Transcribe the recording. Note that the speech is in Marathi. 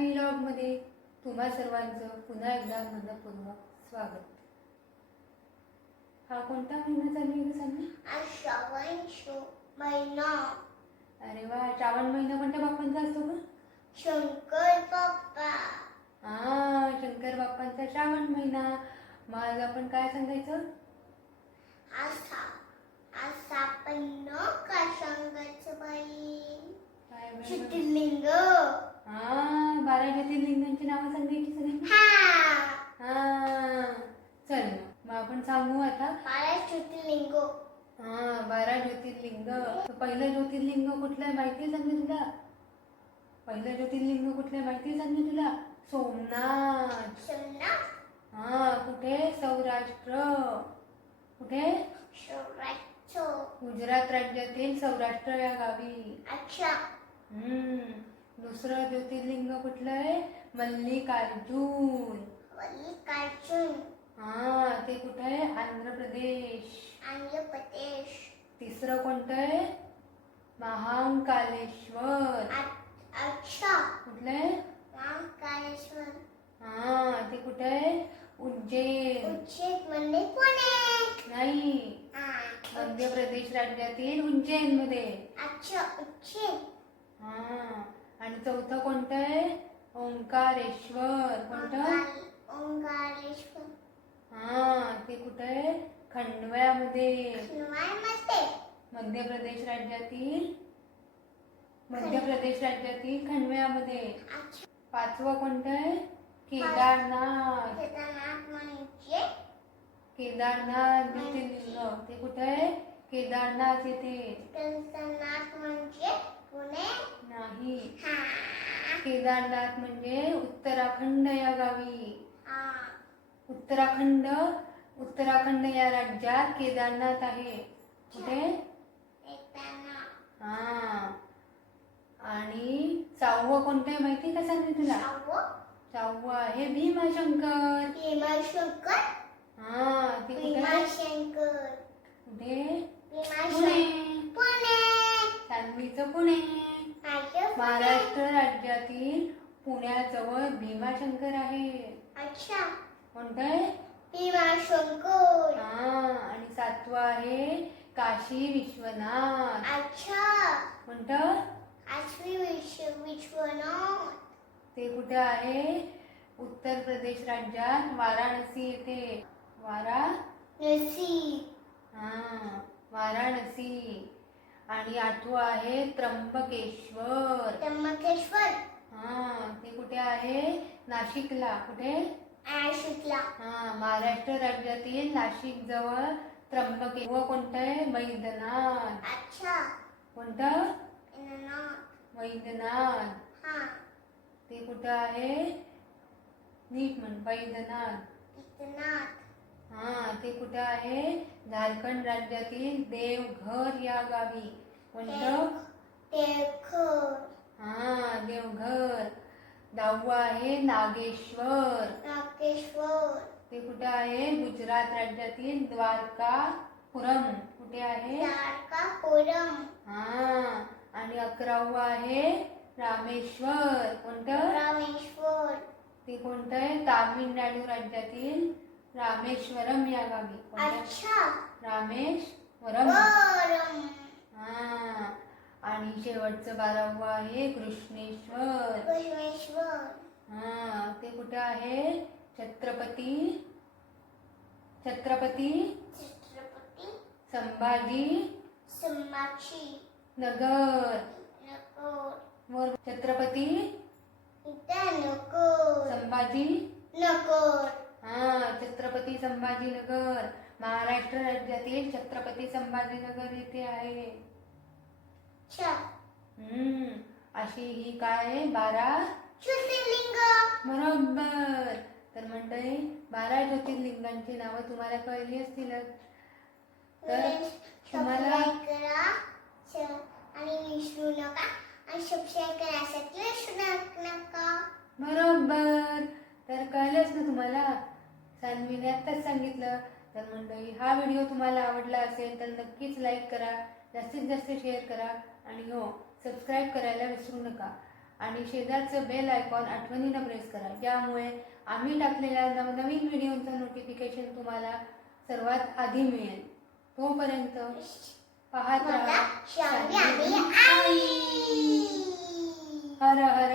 सान्वी मध्ये तुम्हा सर्वांचं पुन्हा एकदा मनपूर्वक स्वागत. हा कोणता महिना चालू आहे आज श्रावण महिना. अरे वा श्रावण महिना कोणत्या बाप्पांचा असतो का? शंकर बाप्पा. हा शंकर बाप्पांचा श्रावण महिना. मग आपण काय सांगायचं आज सा आज सापण का सांगायचं बाई काय बरं? ज्योतिर्लिंग हा बारा ज्योतिर्लिंगांची नावं सांगायची सगळी हा हा चल मग. मग आपण सांगू आता बारा ज्योतिर्लिंग हा बारा ज्योतिर्लिंग. तर पहिलं ज्योतिर्लिंग कुठलं आहे माहिती आहे सांगू तुला? पहिलं ज्योतिर्लिंग कुठलं आहे माहिती आहे सांगू तुला? सोमनाथ. सोमनाथ? हा कुठे? सौराष्ट्र. कुठे? सौराष्ट्र. गुजरात राज्यातील सौराष्ट्र या गावी. अच्छा. हम्म दुसरं ज्योतिर्लिंग कुठलं आहे? मल्लिकार्जुन हा ते कुठं आहे आंध्र प्रदेश प्रदेश तिसरं कोणतं आहे? महाकालेश्वर. अच्छा. कुठलं आहे? महाकालेश्वर. हा ते कुठं आहे? उज्जैन. उच्चेत म्हणजे पुणे नाही. मध्य प्रदेश राज्यातील उज्जैनमध्ये अच्छा उच्चेत हा आणि चौथं कोणतं आहे? ओंकारेश्वर. कोणतं? ओंकार- ओंकारेश्वर हा ते कुठं आहे खंडव्यामध्ये शिवायमध्ये मध्य प्रदेश राज्यातील मध्य प्रदेश राज्यातील खंडव्यामध्ये. पाचवं कोणतं आहे? केदारनाथ. केदारनाथ म्हणजे? केदारनाथ ज्योतिर्लिंग ते कुठं आहे? केदारनाथ येथे. केदारनाथ म्हणजे पुणे? नाही. केदारनाथ म्हणजे उत्तराखंड या गावी. उत्तराखंड उत्तराखंड या राज्यात केदारनाथ आहे. कुठे? हा. आणि सहावं कोणतं आहे माहिती का सांगते तुला? सहावं आहे भीमाशंकर. भीमाशंकर? हा ते? भीमाशंकर. कुठे? पुणे. पुणे. सांगलीचं पुणे. महाराष्ट्र राज्यातील पुण्याजवळ भीमाशंकर आहे. अच्छा. कोणतं आहे भीमाशंकर. हा आणि सातवं आहे काशी विश्वनाथ. अच्छा. कोणतं आश्वी विश्व विश्वनाथ. ते कुठे आहे? उत्तर प्रदेश राज्यात वाराणसी येथे. वारा? नसी हा वाराणसी. आणि आठवं आहे त्र्यंबकेश्वर. त्र्यंबकेश्वर. हा ते कुठे आहे? नाशिकला. कुठे? आशिकला हा महाराष्ट्र राज्यातील नाशिक जवळ त्र्यंबके व कोणतं आहे वैद्यनाथ अच्छा. कोणतं? नाथ वैद्यनाथ हा. ते कुठं आहे? नीट म्हण वैद्यनाथ हा ते कुठं आहे? झारखंड राज्यातील देवघर या गावी. कोणतं? हा देवघर. दहावं आहे नागेश्वर. नागेश्वर. ते कुठे आहे? गुजरात राज्यातील द्वारकापुरम. कुठे आहे? द्वारका कोरम हा. आणि अकरावं आहे रामेश्वर. कोणतं? रामेश्वर. ते कोणतं आहे? तामिळनाडू राज्यातील रामेश्वरम या गावी. अच्छा. रामेश्वरम. वरम. हा. आणि शेवटचं बारावं आहे कृष्णेश्वर. परमेश्वर हा. ते कुठे आहे? छत्रपती छत्रपती छत्रपती संभाजी संभाजी नगर नगर छत्रपती नगर संभाजी नगर. हा छत्रपती संभाजीनगर महाराष्ट्र राज्यातील छत्रपती संभाजीनगर येथे आहे. हम्म अशी ही काय? आहे बारा बरोबर. तर मंडळी बारा ज्योतिर्लिंगांची नावं तुम्हाला कळली असतीलच तर तुम्हाला आणि विसरू नका. आणि सबस्क्राईब करायसाठी विसरू नका बरोबर. तर कळलंच ना तुम्हाला? सान्वीने आत्ताच सांगितलं. तर मंडळी हा व्हिडिओ तुम्हाला आवडला असेल तर नक्कीच लाईक करा. जास्तीत जास्त शेअर करा. आणि हो सबस्क्राईब करायला विसरू नका. आणि शेजारचं बेल आयकॉन आठवणीनं प्रेस करा ज्यामुळे आम्ही टाकलेल्या नवनवीन व्हिडिओचं नोटिफिकेशन तुम्हाला सर्वात आधी मिळेल. तोपर्यंत पाहत राहा. हर हर